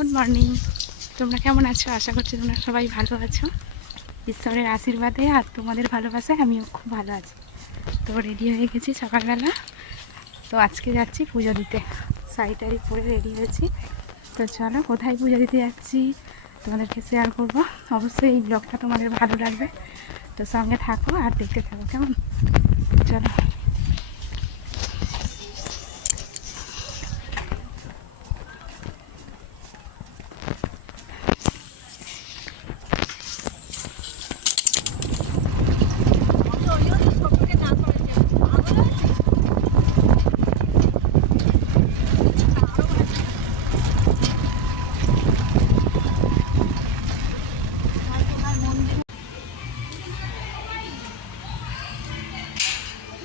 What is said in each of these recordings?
Good morning তোমরা কেমন আছো? আশা করছি তোমরা সবাই ভালো আছো। ঈশ্বরের আশীর্বাদে আর তোমাদের ভালোবাসায় আমিও খুব ভালো আছি। তো রেডি হয়ে গেছি সকালবেলা। তো আজকে যাচ্ছি পুজো দিতে। শাড়ি টাড়ি পরে রেডি হয়েছি। তো চলো, কোথায় পুজো দিতে যাচ্ছি তোমাদেরকে শেয়ার করব। অবশ্যই এই ব্লগটা তোমাদের ভালো লাগবে। তো সঙ্গে থাকো আর দেখতে থাকো, কেমন চলো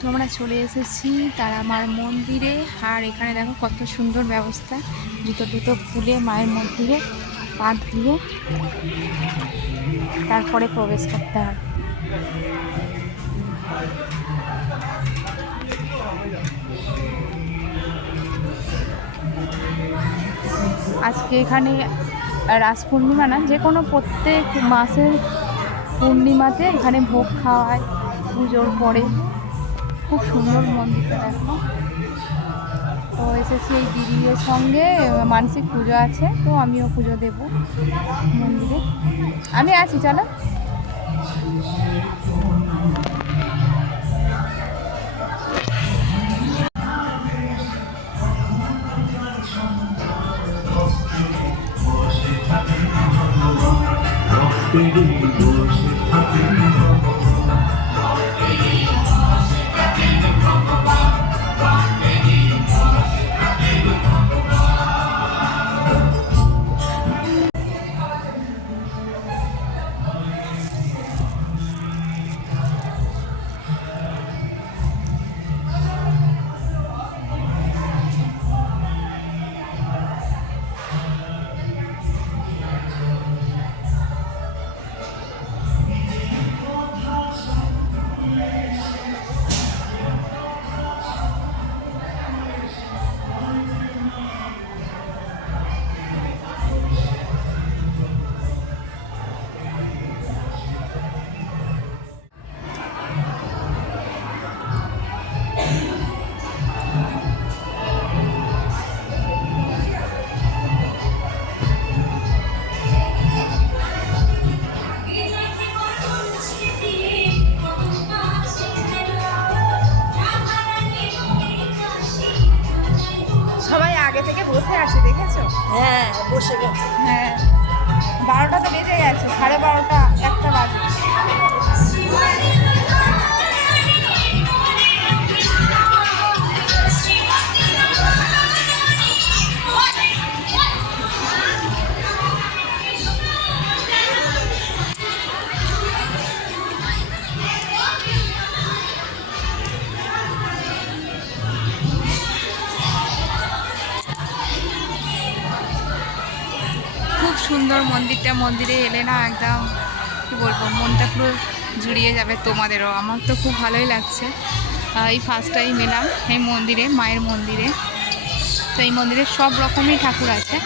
আমরা চলে এসেছি তারা মার মন্দিরে। আর এখানে দেখো কত সুন্দর ব্যবস্থা। জুতো টুতো খুলে মায়ের মন্দিরে পা ধুয়ে তারপরে প্রবেশ করতে হয়। আজকে এখানে রাস পূর্ণিমা না, যে কোনো প্রত্যেক মাসের পূর্ণিমাতে এখানে ভোগ খাওয়ায় পুজোর পরে। খুব সুন্দর মন্দিরটা দেখো। তো এসেছি এই দিদির সঙ্গে, মানসিক পুজো আছে, তো আমিও পুজো দেব মন্দিরে। আমি আছি, চলো। বসে আছে দেখেছ? হ্যাঁ বসে গেছে। হ্যাঁ। বারোটা তো বেজে গেছে সাড়ে বারোটা একটা বাজে। সুন্দর মন্দিরটা, মন্দিরে এলে না একদম, কী বলব, মনটা পুরো জুড়িয়ে যাবে তোমাদেরও। আমার তো খুব ভালোই লাগছে। এই ফার্স্ট টাইম এলাম এই মন্দিরে, মায়ের মন্দিরে। তো এই মন্দিরে সব রকমই ঠাকুর আছে।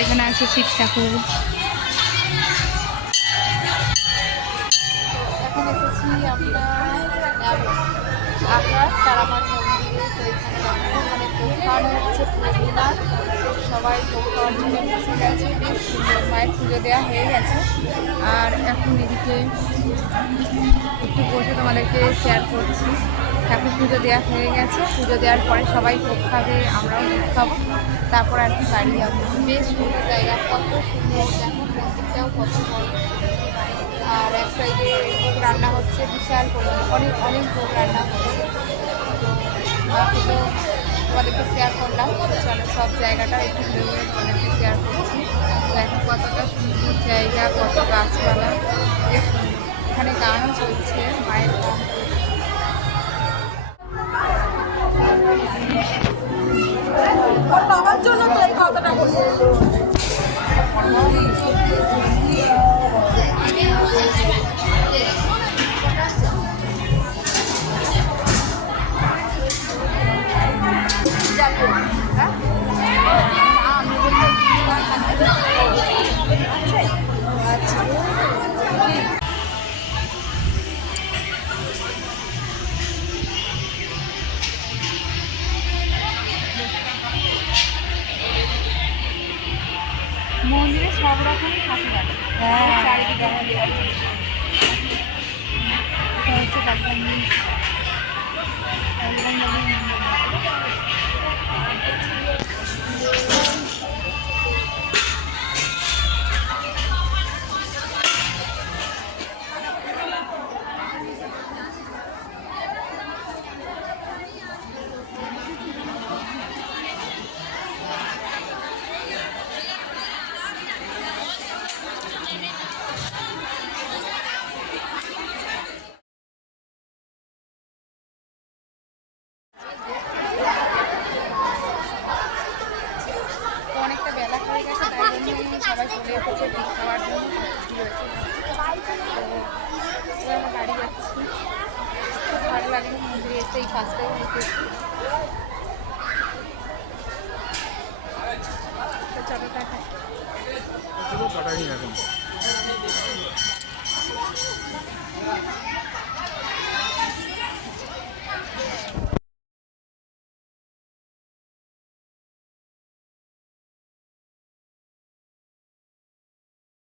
এখানে আছে শিব ঠাকুর। এখন এসেছি আমরা মানে প্রধান হচ্ছে পূর্ণিমা সবাই ভোগ খাওয়ার জন্য বেশ সুন্দর মায়ের পুজো দেওয়া হয়ে গেছে। আর এখন এদিকে একটু বসে তোমাদেরকে শেয়ার করছি। ঠাকুর পুজো দেওয়া হয়ে গেছে। পুজো দেওয়ার পরে সবাই ভোগ খাবে, আমরাও ভোগ খাব। তারপর আর কি বাড়ি যাব। বেশ সুন্দর জায়গা। কত সুন্দর দেখো, মন্দিরটাও কত বড়। আর এক সাইডে ভোগ রান্না হচ্ছে বিশাল পরিমাণে। অনেক অনেক ভোগ রান্না হচ্ছে। বাকি তোমাদেরকে শেয়ার করলাম। চলো সব জায়গাটা একটু ঘুরে তোমাদেরকে শেয়ার করছি। দেখো কতটা সুন্দর জায়গা, কত গাছপালা। এখানে গানও চলছে, মায়ের গান। মন্দিরে সব রকম ঠাকুর আছে হ্যাঁ। চারিদিকে দেখা যায় এটা হচ্ছে কাঠমান্ডি কাঠমান্ডি লাগল মন্দিরে এসে এই ফার্স্ট টাইম এসেছি চলো পুরো কাটাই এখন।